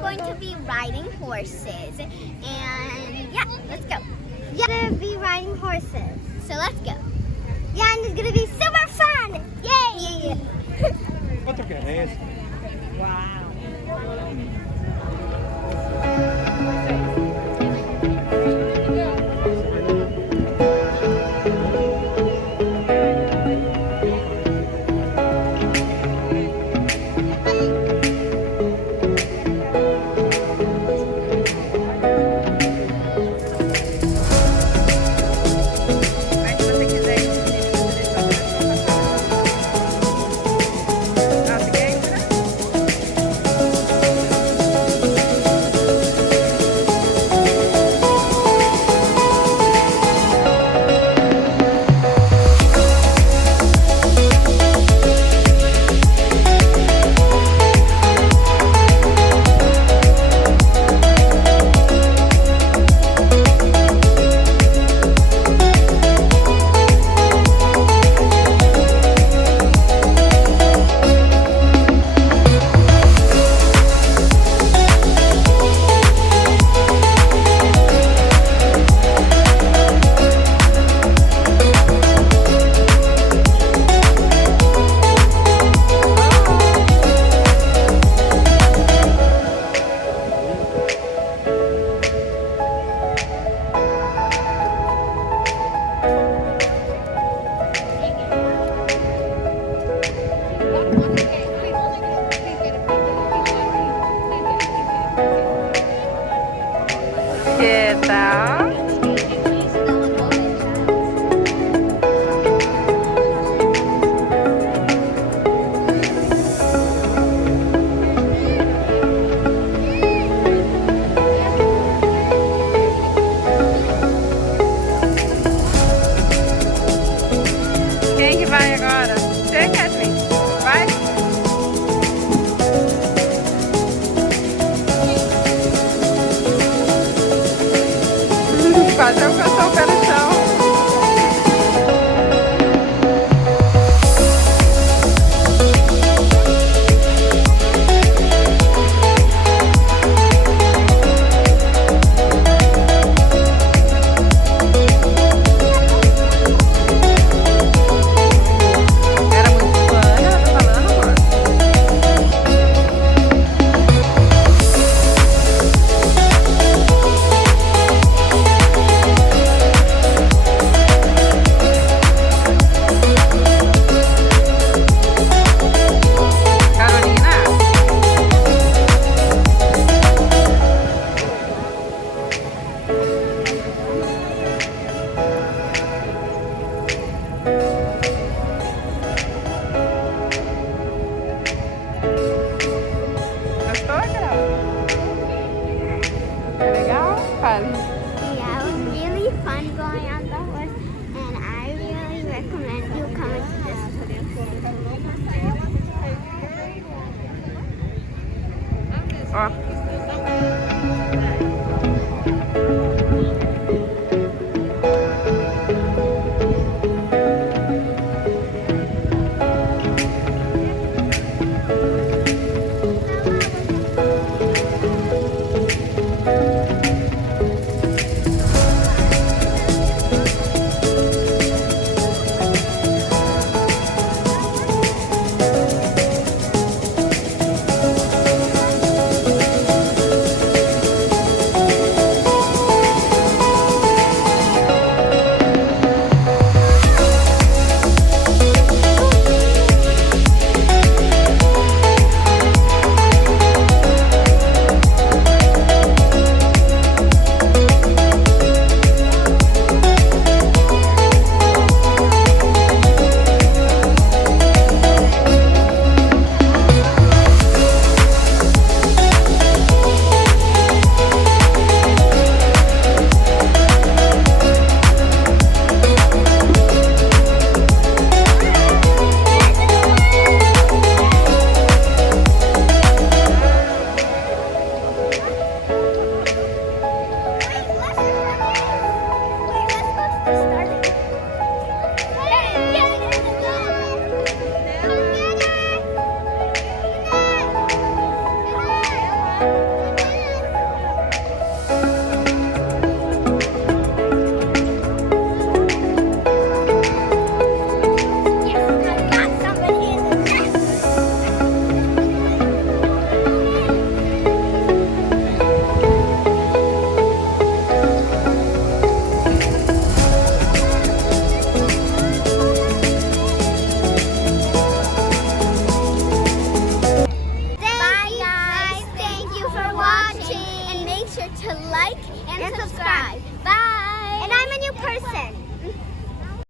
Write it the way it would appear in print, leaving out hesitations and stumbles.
going to be riding horses. And yeah, let's go. Yeah, we're going to be riding horses. So let's go. Yeah, and it's going to be super fun. Yay! Quanto que é esse? Uau! ¿Qué tal? Quem que vai agora? Você, Kathleen? Vai? Quase alcançou o pé no chão. Era muito fã, eu tô falando, amor. Gostou, Carol? É legal? Fale. Yeah, it was really fun going on the horse, and I really recommend you coming to this place. Ó.